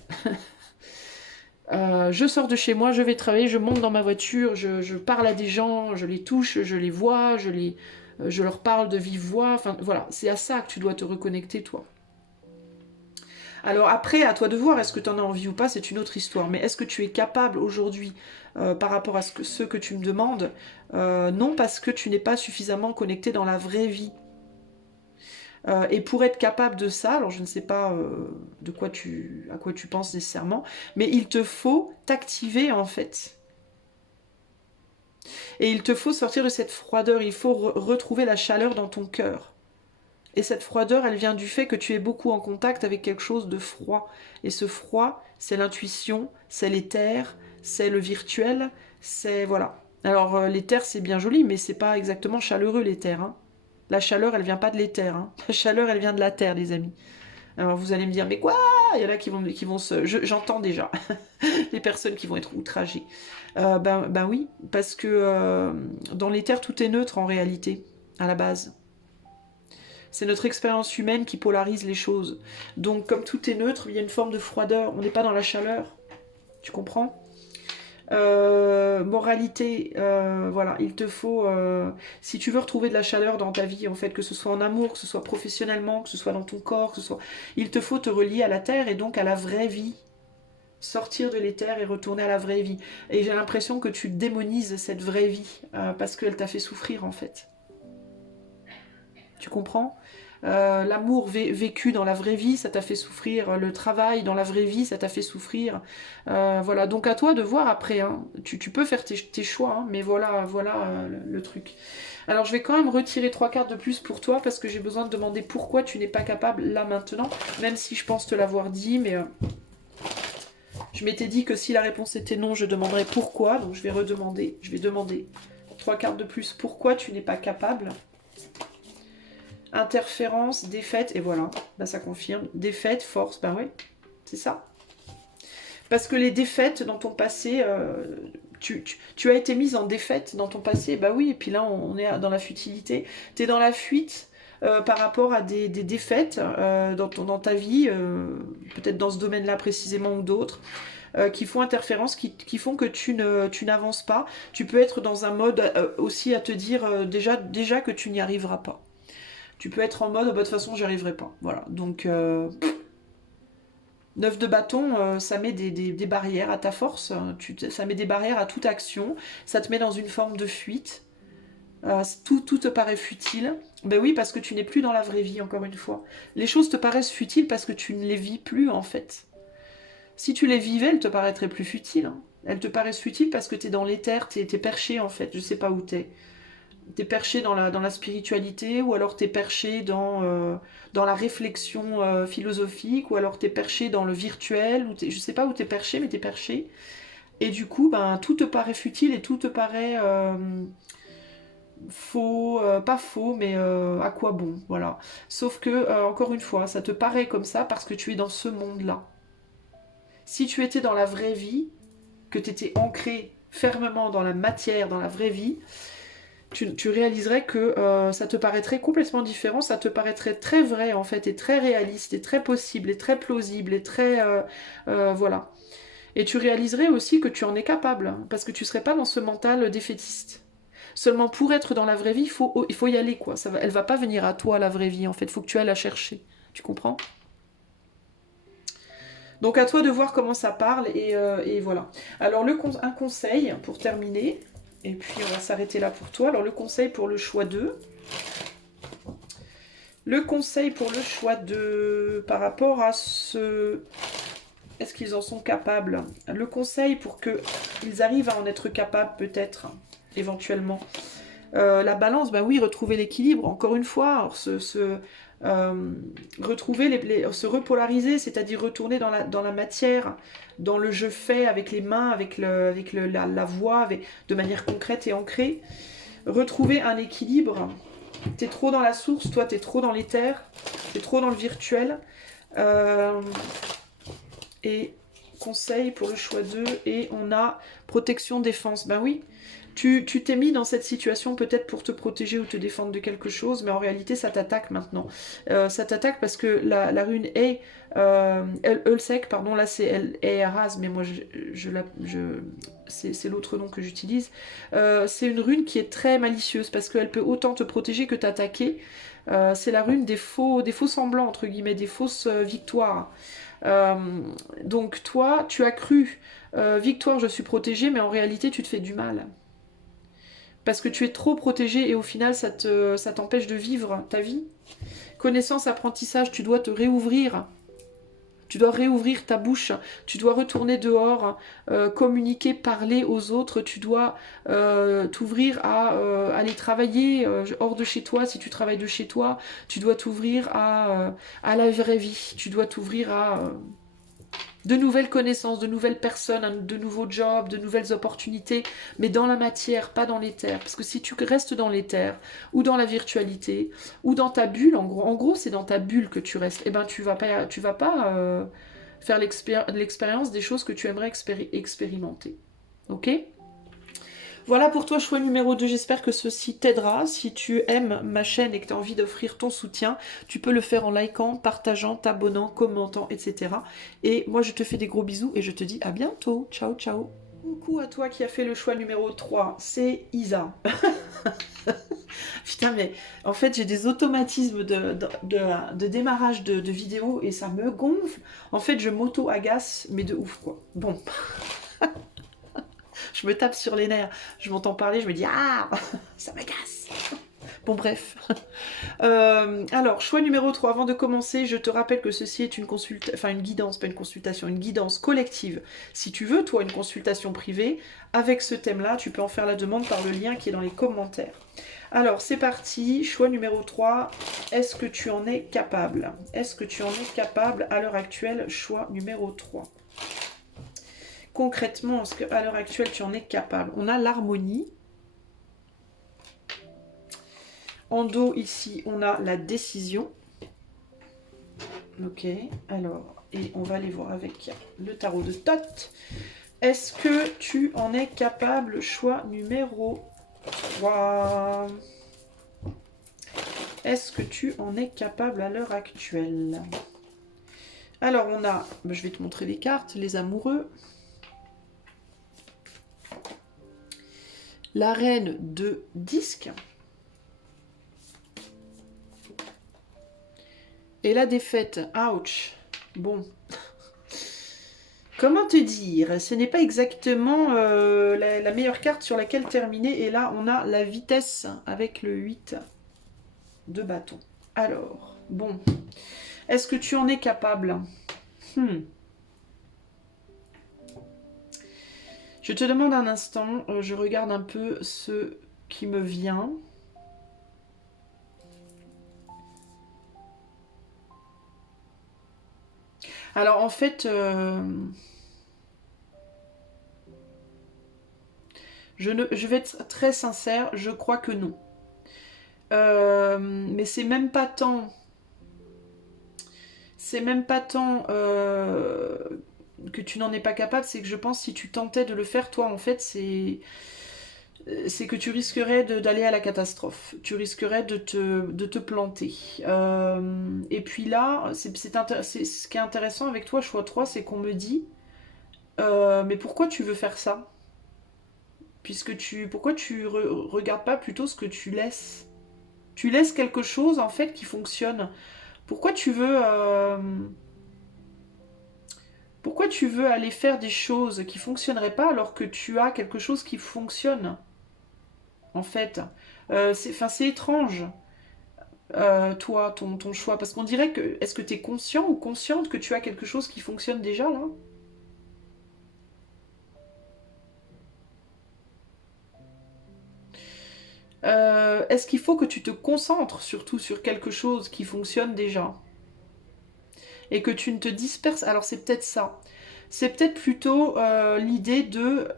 Je sors de chez moi, je vais travailler, je monte dans ma voiture, je parle à des gens, je les touche, je les vois, je leur parle de vive voix. Enfin voilà, c'est à ça que tu dois te reconnecter toi. Alors après, à toi de voir, est-ce que tu en as envie ou pas, c'est une autre histoire. Mais est-ce que tu es capable aujourd'hui, par rapport à ce que tu me demandes, non, parce que tu n'es pas suffisamment connecté dans la vraie vie. Et pour être capable de ça, alors je ne sais pas à quoi tu penses nécessairement, mais il te faut t'activer en fait. Et il te faut sortir de cette froideur, il faut retrouver la chaleur dans ton cœur. Et cette froideur, elle vient du fait que tu es beaucoup en contact avec quelque chose de froid. Et ce froid, c'est l'intuition, c'est l'éther, c'est le virtuel, c'est... Voilà. Alors, l'éther, c'est bien joli, mais c'est pas exactement chaleureux, l'éther. Hein. La chaleur, elle vient pas de l'éther. Hein. La chaleur, elle vient de la terre, les amis. Alors, vous allez me dire, mais quoi? Il y en a qui vont se... J'entends déjà les personnes qui vont être outragées. Ben oui, parce que dans l'éther, tout est neutre en réalité, à la base. C'est notre expérience humaine qui polarise les choses. Donc comme tout est neutre, il y a une forme de froideur. On n'est pas dans la chaleur. Tu comprends? Moralité, voilà, il te faut, si tu veux retrouver de la chaleur dans ta vie, en fait, que ce soit en amour, que ce soit professionnellement, que ce soit dans ton corps, que ce soit, il te faut te relier à la terre et donc à la vraie vie, sortir de l'éther et retourner à la vraie vie. Et j'ai l'impression que tu démonises cette vraie vie parce qu'elle t'a fait souffrir en fait. Tu comprends? L'amour vécu dans la vraie vie, ça t'a fait souffrir. Le travail dans la vraie vie, ça t'a fait souffrir. Voilà, donc à toi de voir après. Hein. Tu peux faire tes choix, hein, mais voilà le truc. Alors je vais quand même retirer 3 cartes de plus pour toi parce que j'ai besoin de demander pourquoi tu n'es pas capable là maintenant, même si je pense te l'avoir dit, mais je m'étais dit que si la réponse était non, je demanderais pourquoi, donc je vais redemander. Je vais demander 3 cartes de plus. Pourquoi tu n'es pas capable? Interférence, défaite, et voilà, là ça confirme. Défaite, force, ben oui, c'est ça. Parce que les défaites dans ton passé, tu as été mise en défaite dans ton passé, bah oui, et puis là on est dans la futilité. Tu es dans la fuite par rapport à des défaites dans ta vie, peut-être dans ce domaine-là précisément ou d'autres. Qui font interférence, qui font que tu n'avances pas. Tu peux être dans un mode aussi à te dire déjà que tu n'y arriveras pas. Tu peux être en mode, bah, de toute façon, j'y arriverai pas. Voilà. Donc, 9 de bâton, ça met des barrières à ta force. Ça met des barrières à toute action. Ça te met dans une forme de fuite. Tout te paraît futile. Ben oui, parce que tu n'es plus dans la vraie vie, encore une fois. Les choses te paraissent futiles parce que tu ne les vis plus, en fait. Si tu les vivais, elles te paraîtraient plus futiles, hein. Elles te paraissent futiles parce que tu es dans l'éther, tu es perché, en fait. Je sais pas où tu es. Tu es perché dans la spiritualité, ou alors tu es perché dans la réflexion philosophique, ou alors tu es perché dans le virtuel, je sais pas où tu es perché, mais tu es perché. Et du coup, ben, tout te paraît futile et tout te paraît faux, pas faux, mais à quoi bon, voilà. Sauf que, encore une fois, ça te paraît comme ça parce que tu es dans ce monde-là. Si tu étais dans la vraie vie, que tu étais ancré fermement dans la matière, dans la vraie vie, tu réaliserais que ça te paraîtrait complètement différent, ça te paraîtrait très vrai en fait, et très réaliste, et très possible, et très plausible, et très... voilà. Et tu réaliserais aussi que tu en es capable, hein, parce que tu serais pas dans ce mental défaitiste. Seulement pour être dans la vraie vie, il faut y aller, quoi. Elle va pas venir à toi, la vraie vie, en fait. Il faut que tu ailles la chercher. Tu comprends? Donc à toi de voir comment ça parle, et voilà. Alors un conseil pour terminer, et puis on va s'arrêter là pour toi. Alors le conseil pour le choix 2. Le conseil pour le choix 2, par rapport à ce... Est-ce qu'ils en sont capables? Le conseil pour qu'ils arrivent à en être capables, peut-être, éventuellement. La balance, bah oui, retrouver l'équilibre, encore une fois, retrouver se repolariser, c'est-à-dire retourner dans la matière, dans le je fais avec les mains, avec la voix, de manière concrète et ancrée. Retrouver un équilibre. T'es trop dans la source, toi t'es trop dans l'éther, t'es trop dans le virtuel. Euh, et conseil pour le choix 2, et on a protection, défense. Ben oui, tu t'es mis dans cette situation peut-être pour te protéger ou te défendre de quelque chose, mais en réalité ça t'attaque maintenant. Ça t'attaque parce que la rune est Ulsec, pardon, là c'est Eras, mais moi c'est l'autre nom que j'utilise. C'est une rune qui est très malicieuse parce qu'elle peut autant te protéger que t'attaquer. C'est la rune des faux semblants, entre guillemets, des fausses victoires. Euh, donc toi, tu as cru, victoire, je suis protégée, mais en réalité, tu te fais du mal. Parce que tu es trop protégé et au final, ça t'empêche de vivre ta vie. Connaissance, apprentissage, tu dois te réouvrir. Tu dois réouvrir ta bouche, tu dois retourner dehors, communiquer, parler aux autres, tu dois t'ouvrir à aller travailler hors de chez toi, si tu travailles de chez toi, tu dois t'ouvrir à la vraie vie, tu dois t'ouvrir à de nouvelles connaissances, de nouvelles personnes, de nouveaux jobs, de nouvelles opportunités, mais dans la matière, pas dans l'éther. Parce que si tu restes dans l'éther, ou dans la virtualité, ou dans ta bulle, en gros c'est dans ta bulle que tu restes, et ben tu vas pas faire l'expérience des choses que tu aimerais expérimenter. Ok? Voilà pour toi, choix numéro 2. J'espère que ceci t'aidera. Si tu aimes ma chaîne et que tu as envie d'offrir ton soutien, tu peux le faire en likant, partageant, t'abonnant, commentant, etc. Et moi, je te fais des gros bisous et je te dis à bientôt. Ciao, ciao. Coucou à toi qui a fait le choix numéro 3. C'est Isa. Putain, mais en fait, j'ai des automatismes de démarrage de vidéos et ça me gonfle. En fait, je m'auto-agace, mais de ouf, quoi. Bon. Je me tape sur les nerfs. Je m'entends parler, je me dis ah, ça m'agace. Bon bref. Alors, choix numéro 3. Avant de commencer, je te rappelle que ceci est une une guidance, pas une consultation, une guidance collective. Si tu veux, toi, une consultation privée, avec ce thème-là, tu peux en faire la demande par le lien qui est dans les commentaires. Alors, c'est parti. Choix numéro 3. Est-ce que tu en es capable? Est-ce que tu en es capable à l'heure actuelle? Choix numéro 3. Concrètement, est-ce qu'à l'heure actuelle, tu en es capable? On a l'harmonie. En dos, ici, on a la décision. Ok, alors, et on va aller voir avec le tarot de Thoth. Est-ce que tu en es capable? Choix numéro 3. Est-ce que tu en es capable à l'heure actuelle? Alors, on a, je vais te montrer les cartes, les amoureux. La reine de disque. Et la défaite. Ouch. Bon. Comment te dire? Ce n'est pas exactement la meilleure carte sur laquelle terminer. Et là, on a la vitesse avec le 8 de bâton. Alors, bon. Est-ce que tu en es capable? Je te demande un instant. Je regarde un peu ce qui me vient. Alors, en fait... je vais être très sincère, je crois que non. Mais c'est même pas tant... C'est même pas tant que tu n'en es pas capable, c'est que je pense que si tu tentais de le faire, toi, en fait, c'est que tu risquerais d'aller à la catastrophe. Tu risquerais de te planter. Et puis là, ce qui est intéressant avec toi, choix 3, c'est qu'on me dit, mais pourquoi tu veux faire ça? Pourquoi tu regardes pas plutôt ce que tu laisses? Tu laisses quelque chose, en fait, qui fonctionne. Pourquoi tu veux... Pourquoi tu veux aller faire des choses qui fonctionneraient pas alors que tu as quelque chose qui fonctionne, en fait? C'est étrange, toi, ton choix. Parce qu'on dirait que... Est-ce que tu es conscient ou consciente que tu as quelque chose qui fonctionne déjà, là? Est-ce qu'il faut que tu te concentres surtout sur quelque chose qui fonctionne déjà? Et que tu ne te disperses... Alors c'est peut-être ça. C'est peut-être plutôt l'idée de...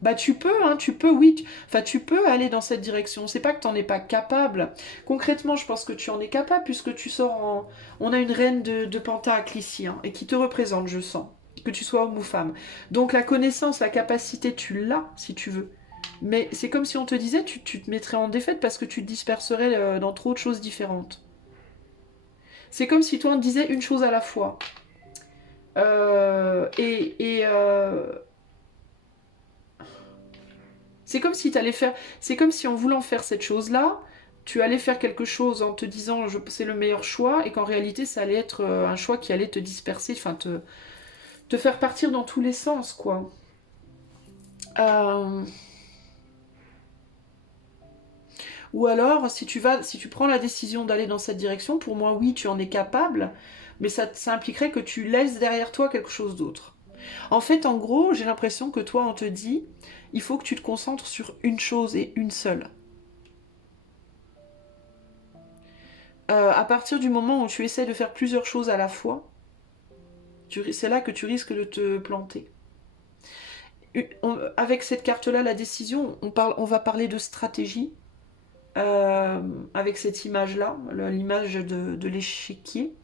bah tu peux, hein, tu peux, oui. Enfin, tu peux aller dans cette direction. C'est pas que tu n'en es pas capable. Concrètement, je pense que tu en es capable puisque tu sors en... On a une reine de pentacle ici, hein, et qui te représente, je sens. Que tu sois homme ou femme. Donc la connaissance, la capacité, tu l'as, si tu veux. Mais c'est comme si on te disait, tu te mettrais en défaite parce que tu te disperserais dans trop de choses différentes. C'est comme si toi on te disait une chose à la fois. C'est comme si t'allais faire. C'est comme si en voulant faire cette chose-là, tu allais faire quelque chose en te disant c'est le meilleur choix, et qu'en réalité ça allait être un choix qui allait te disperser, enfin te faire partir dans tous les sens, quoi. Euh, Ou alors, si tu prends la décision d'aller dans cette direction, pour moi, oui, tu en es capable, mais ça impliquerait que tu laisses derrière toi quelque chose d'autre. En fait, en gros, j'ai l'impression que toi, on te dit, il faut que tu te concentres sur une chose et une seule. À partir du moment où tu essaies de faire plusieurs choses à la fois, c'est là que tu risques de te planter. Avec cette carte-là, la décision, on va parler de stratégie. Avec cette image-là, l'image de l'échiquier.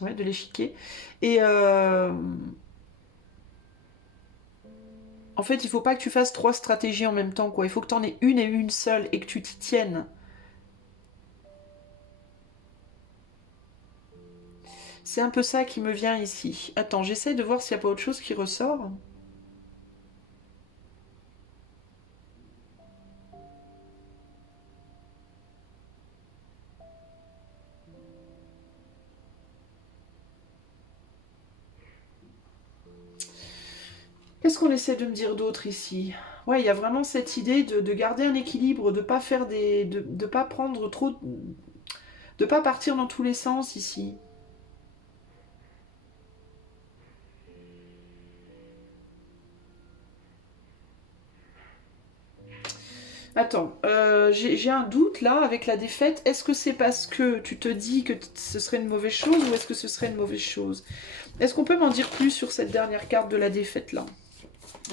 Ouais, de l'échiquier. Et en fait, il faut pas que tu fasses 3 stratégies en même temps, quoi. Il faut que tu en aies une et une seule et que tu t'y tiennes. C'est un peu ça qui me vient ici. Attends, j'essaie de voir s'il n'y a pas autre chose qui ressort. Qu'est-ce qu'on essaie de me dire d'autre ici? Ouais, il y a vraiment cette idée de garder un équilibre, de pas faire de pas prendre trop... de pas partir dans tous les sens ici. Attends, j'ai un doute là avec la défaite. Est-ce que c'est parce que tu te dis que ce serait une mauvaise chose ou est-ce que ce serait une mauvaise chose? Est-ce qu'on peut m'en dire plus sur cette dernière carte de la défaite là?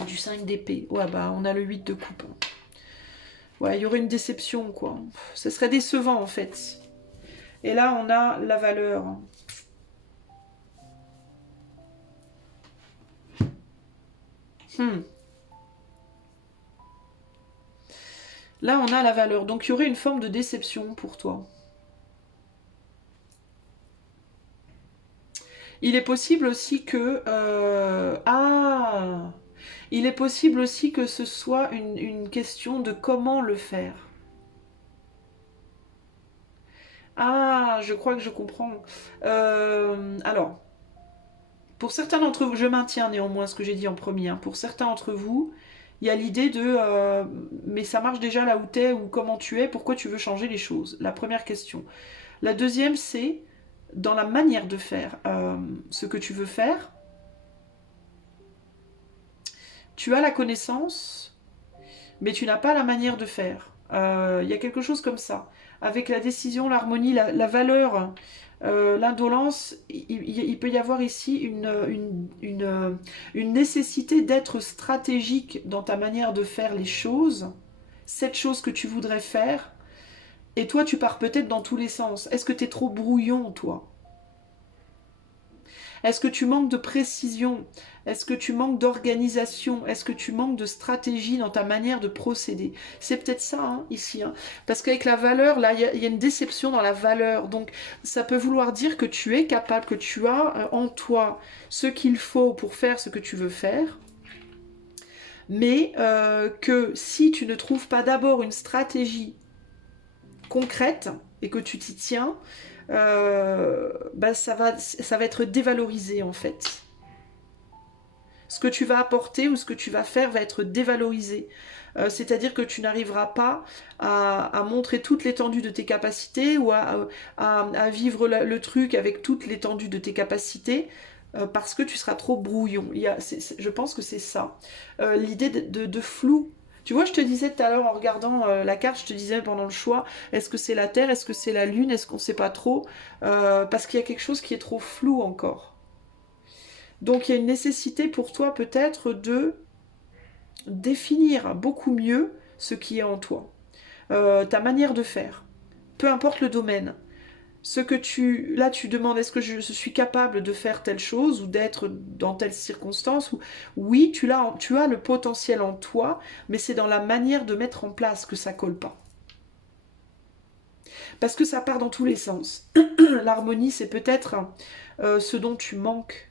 Du 5 d'épée. Ouais, bah on a le 8 de coupe. Ouais, il y aurait une déception quoi. Ce serait décevant en fait. Et là, on a la valeur. Hmm. Là, on a la valeur. Donc, il y aurait une forme de déception pour toi. Il est possible aussi que... Ah, il est possible aussi que ce soit une question de comment le faire. Ah, je crois que je comprends. Alors, pour certains d'entre vous, je maintiens néanmoins ce que j'ai dit en premier, hein. Pour certains d'entre vous, il y a l'idée de mais ça marche déjà là où t'es ou comment tu es, pourquoi tu veux changer les choses? La première question. La deuxième, c'est dans la manière de faire ce que tu veux faire. Tu as la connaissance, mais tu n'as pas la manière de faire. Il y a quelque chose comme ça. Avec la décision, l'harmonie, la valeur, l'indolence, il peut y avoir ici une nécessité d'être stratégique dans ta manière de faire les choses, cette chose que tu voudrais faire, et toi tu pars peut-être dans tous les sens. Est-ce que tu es trop brouillon, toi? Est-ce que tu manques de précision? Est-ce que tu manques d'organisation? Est-ce que tu manques de stratégie dans ta manière de procéder? C'est peut-être ça, hein, ici. Hein. Parce qu'avec la valeur, là, il y a une déception dans la valeur. Donc, ça peut vouloir dire que tu es capable, que tu as en toi ce qu'il faut pour faire ce que tu veux faire. Mais que si tu ne trouves pas d'abord une stratégie concrète et que tu t'y tiens, bah ça va être dévalorisé en fait. Ce que tu vas apporter ou ce que tu vas faire va être dévalorisé. C'est-à-dire que tu n'arriveras pas à montrer toute l'étendue de tes capacités ou à vivre le truc avec toute l'étendue de tes capacités parce que tu seras trop brouillon. Je pense que c'est ça. L'idée de flou. Tu vois, je te disais tout à l'heure en regardant la carte, je te disais pendant le choix, est-ce que c'est la Terre, est-ce que c'est la Lune, est-ce qu'on ne sait pas trop parce qu'il y a quelque chose qui est trop flou encore. Donc il y a une nécessité pour toi peut-être de définir beaucoup mieux ce qui est en toi, ta manière de faire, peu importe le domaine. Ce que tu demandes, est-ce que je suis capable de faire telle chose ou d'être dans telle circonstance ou oui, tu as le potentiel en toi, mais c'est dans la manière de mettre en place que ça colle pas. Parce que ça part dans tous les sens. L'harmonie, c'est peut-être ce dont tu manques.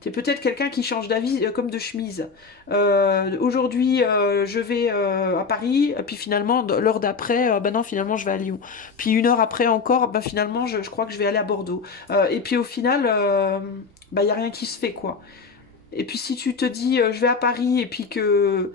T'es peut-être quelqu'un qui change d'avis comme de chemise. Aujourd'hui, je vais à Paris, puis finalement, l'heure d'après, ben non, finalement, je vais à Lyon. Puis une heure après encore, ben finalement, je crois que je vais aller à Bordeaux. Et puis au final, ben, y a rien qui se fait, quoi. Et puis si tu te dis je vais à Paris et puis que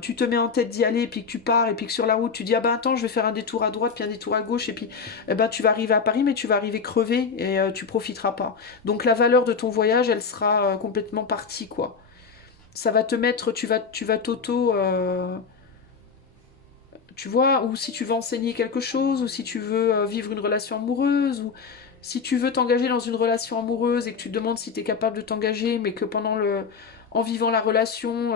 tu te mets en tête d'y aller et puis que tu pars et puis que sur la route tu dis ah ben attends je vais faire un détour à droite puis un détour à gauche et puis eh ben, tu vas arriver à Paris mais tu vas arriver crevé et tu profiteras pas. Donc la valeur de ton voyage elle sera complètement partie quoi. Ça va te mettre, tu vas t'auto tu vois, ou si tu veux enseigner quelque chose, ou si tu veux vivre une relation amoureuse, ou si tu veux t'engager dans une relation amoureuse et que tu te demandes si tu es capable de t'engager, mais que en vivant la relation,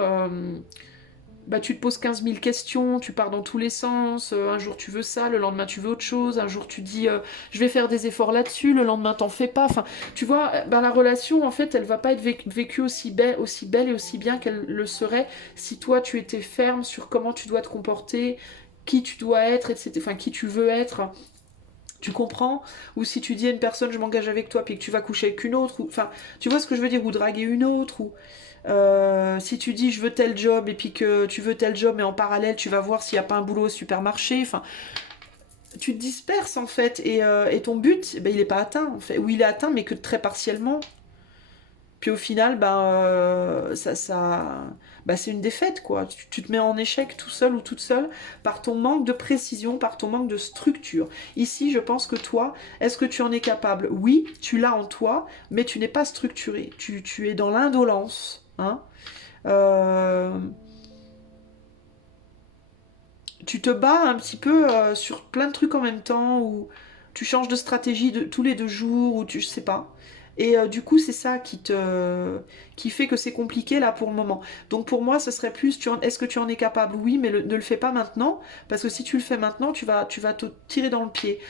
bah, tu te poses 15 000 questions, tu pars dans tous les sens, un jour tu veux ça, le lendemain tu veux autre chose, un jour tu dis je vais faire des efforts là-dessus, le lendemain t'en fais pas, enfin tu vois, bah, la relation en fait elle va pas être vécue aussi belle et aussi bien qu'elle le serait si toi tu étais ferme sur comment tu dois te comporter, qui tu dois être, etc. Enfin qui tu veux être, tu comprends? Ou si tu dis à une personne je m'engage avec toi puis que tu vas coucher avec une autre, ou enfin tu vois ce que je veux dire, ou draguer une autre, ou si tu dis je veux tel job et puis que tu veux tel job mais en parallèle tu vas voir s'il n'y a pas un boulot au supermarché, enfin tu te disperses en fait et ton but ben, il n'est pas atteint en fait, ou il est atteint mais que très partiellement. Puis au final ben, ben, c'est une défaite quoi. Tu te mets en échec tout seul ou toute seule par ton manque de précision, par ton manque de structure. Ici je pense que toi, est-ce que tu en es capable? Oui, tu l'as en toi, mais tu n'es pas structuré. Tu es dans l'indolence. Hein. Euh, tu te bats un petit peu sur plein de trucs en même temps, ou tu changes de stratégie tous les 2 jours, ou je sais pas. Et du coup, c'est ça qui fait que c'est compliqué là pour le moment. Donc pour moi, ce serait plus, est-ce que tu en es capable? Oui, mais ne le fais pas maintenant, parce que si tu le fais maintenant, tu vas te tirer dans le pied.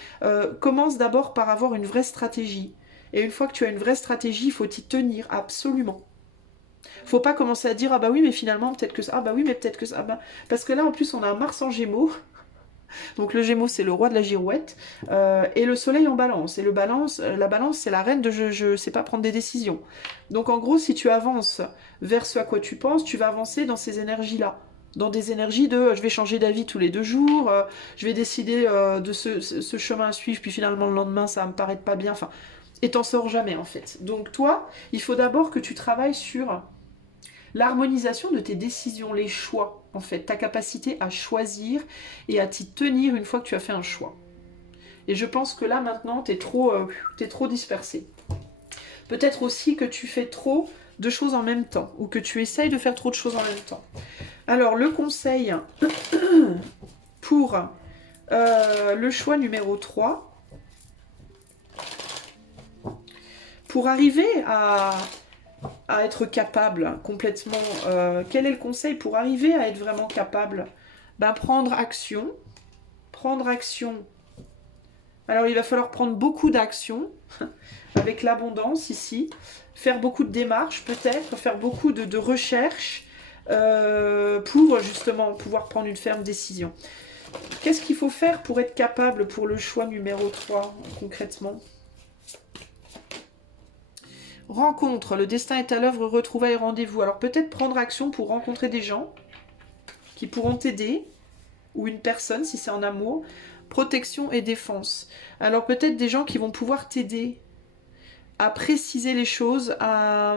Commence d'abord par avoir une vraie stratégie. Et une fois que tu as une vraie stratégie, il faut t'y tenir absolument. Faut pas commencer à dire ah bah oui mais finalement peut-être que ça, ah bah oui mais peut-être que ça, ah bah... parce que là en plus on a un Mars en Gémeaux, donc le Gémeaux c'est le roi de la girouette et le Soleil en Balance, et la Balance c'est la reine de je sais pas prendre des décisions. Donc en gros si tu avances vers ce à quoi tu penses, tu vas avancer dans ces énergies là. dans des énergies de je vais changer d'avis tous les 2 jours, je vais décider de ce chemin à suivre, puis finalement le lendemain ça va me paraître pas bien, enfin, et t'en sors jamais en fait. Donc toi, il faut d'abord que tu travailles sur l'harmonisation de tes décisions, les choix en fait, ta capacité à choisir et à t'y tenir une fois que tu as fait un choix. Et je pense que là maintenant, t'es trop dispersé. Peut-être aussi que tu fais trop de choses en même temps, ou que tu essayes de faire trop de choses en même temps. Alors, le conseil pour le choix numéro 3, pour arriver à être capable complètement, quel est le conseil pour arriver à être vraiment capable? Ben, prendre action. Prendre action. Alors, il va falloir prendre beaucoup d'actions, avec l'abondance ici, faire beaucoup de démarches peut-être, faire beaucoup de recherches pour justement pouvoir prendre une ferme décision. Qu'est-ce qu'il faut faire pour être capable pour le choix numéro 3 concrètement? Rencontre, le destin est à l'œuvre, retrouvailles, rendez-vous. Alors peut-être prendre action pour rencontrer des gens qui pourront t'aider, ou une personne si c'est en amour. Protection et défense. Alors peut-être des gens qui vont pouvoir t'aider à préciser les choses, à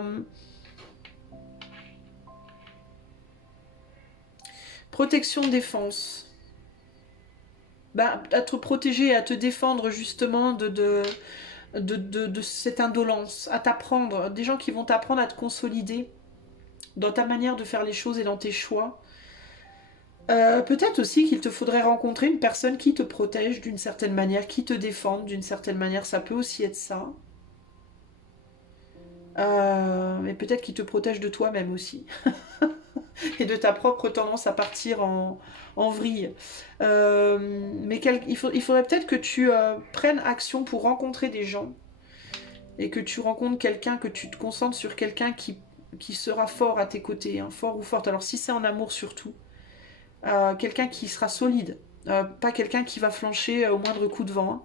protection, défense. Bah, à te protéger, à te défendre justement de cette indolence, à t'apprendre, des gens qui vont t'apprendre à te consolider dans ta manière de faire les choses et dans tes choix. Peut-être aussi qu'il te faudrait rencontrer une personne qui te protège d'une certaine manière, qui te défende d'une certaine manière, ça peut aussi être ça. Mais peut-être qu'il te protège de toi-même aussi. Et de ta propre tendance à partir en vrille. Mais il faudrait peut-être que tu prennes action pour rencontrer des gens et que tu rencontres quelqu'un, que tu te concentres sur quelqu'un qui sera fort à tes côtés, hein, fort ou forte. Alors si c'est en amour surtout, quelqu'un qui sera solide, pas quelqu'un qui va flancher au moindre coup de vent, hein.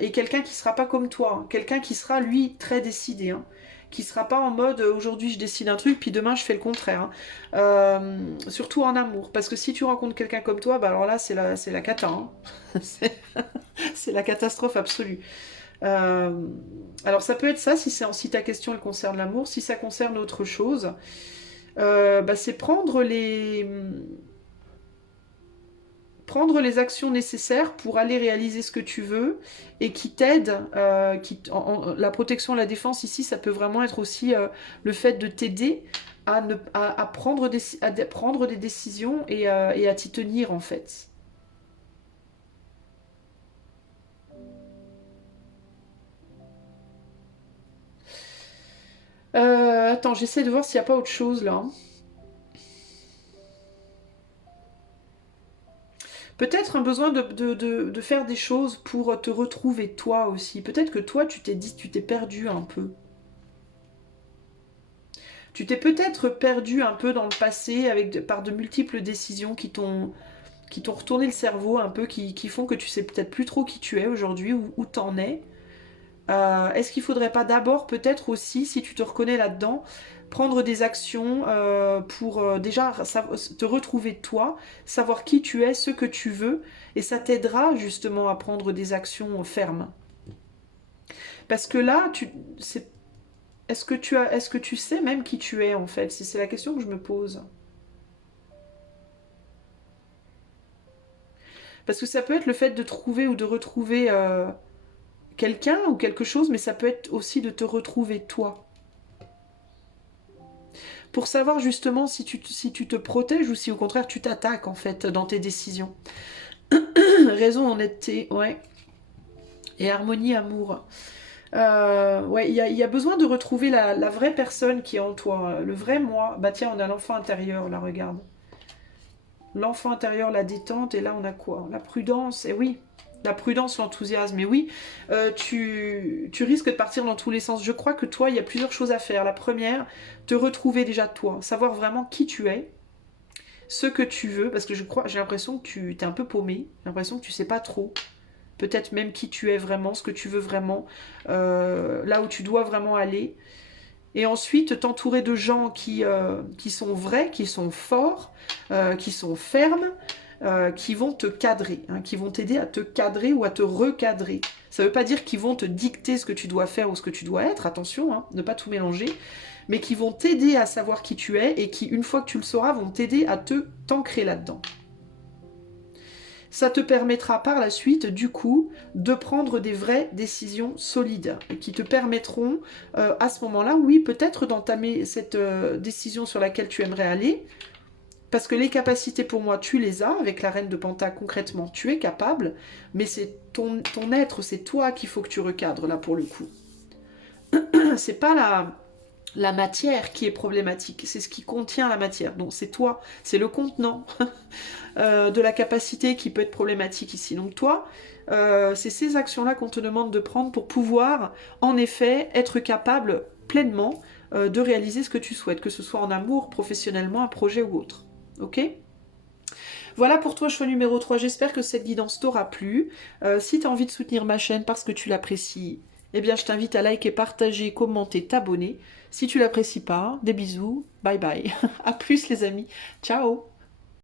Et quelqu'un qui sera pas comme toi, hein, quelqu'un qui sera lui très décidé, hein, qui sera pas en mode aujourd'hui je décide un truc puis demain je fais le contraire, hein. Surtout en amour, parce que si tu rencontres quelqu'un comme toi, bah alors là c'est la cata, hein. C'est la catastrophe absolue. Alors ça peut être ça si ta question elle concerne l'amour. Si ça concerne autre chose, bah, c'est prendre les actions nécessaires pour aller réaliser ce que tu veux et qui t'aident. La protection, la défense ici, ça peut vraiment être aussi le fait de t'aider à prendre des décisions et à t'y tenir en fait. Attends, j'essaie de voir s'il n'y a pas autre chose là. Peut-être un besoin de faire des choses pour te retrouver toi aussi. Peut-être que toi, tu t'es dit, tu t'es perdu un peu. Tu t'es peut-être perdu un peu dans le passé par de multiples décisions qui t'ont retourné le cerveau un peu, qui font que tu sais peut-être plus trop qui tu es aujourd'hui, où t'en es. Est-ce qu'il faudrait pas d'abord peut-être aussi, si tu te reconnais là-dedans, prendre des actions pour déjà te retrouver toi, savoir qui tu es, ce que tu veux, et ça t'aidera justement à prendre des actions fermes. Parce que là, est-ce que tu sais même qui tu es en fait? C'est la question que je me pose. Parce que ça peut être le fait de trouver ou de retrouver quelqu'un ou quelque chose, mais ça peut être aussi de te retrouver toi. Pour savoir justement si tu te protèges ou si au contraire tu t'attaques en fait dans tes décisions. Raison, honnêteté, ouais. Et harmonie, amour. Ouais, il y a besoin de retrouver la vraie personne qui est en toi, le vrai moi. Bah tiens, on a l'enfant intérieur, là, regarde. L'enfant intérieur, la détente, et là on a quoi? La prudence, et oui. La prudence, l'enthousiasme, et oui, tu risques de partir dans tous les sens. Je crois que toi, il y a plusieurs choses à faire. La première, te retrouver déjà toi, savoir vraiment qui tu es, ce que tu veux, parce que j'ai l'impression que tu es un peu paumé, j'ai l'impression que tu sais pas trop, peut-être même qui tu es vraiment, ce que tu veux vraiment, là où tu dois vraiment aller. Et ensuite, t'entourer de gens qui sont vrais, qui sont forts, qui sont fermes, qui vont te cadrer, hein, qui vont t'aider à te cadrer ou à te recadrer. Ça ne veut pas dire qu'ils vont te dicter ce que tu dois faire ou ce que tu dois être, attention, hein, ne pas tout mélanger, mais qui vont t'aider à savoir qui tu es et qui, une fois que tu le sauras, vont t'aider à t'ancrer là-dedans. Ça te permettra par la suite, du coup, de prendre des vraies décisions solides et qui te permettront, à ce moment-là, oui, peut-être d'entamer cette décision sur laquelle tu aimerais aller, parce que les capacités, pour moi, tu les as. Avec la reine de Pentacle, concrètement, tu es capable, mais c'est ton être, c'est toi qu'il faut que tu recadres, là, pour le coup. C'est pas la matière qui est problématique, c'est ce qui contient la matière. Donc c'est toi, c'est le contenant de la capacité qui peut être problématique ici. Donc toi, c'est ces actions-là qu'on te demande de prendre pour pouvoir, en effet, être capable pleinement de réaliser ce que tu souhaites, que ce soit en amour, professionnellement, un projet ou autre. Ok ? Voilà pour toi, choix numéro 3. J'espère que cette guidance t'aura plu. Si tu as envie de soutenir ma chaîne parce que tu l'apprécies, eh bien je t'invite à liker, partager, commenter, t'abonner. Si tu l'apprécies pas, des bisous, bye bye. À plus les amis, ciao.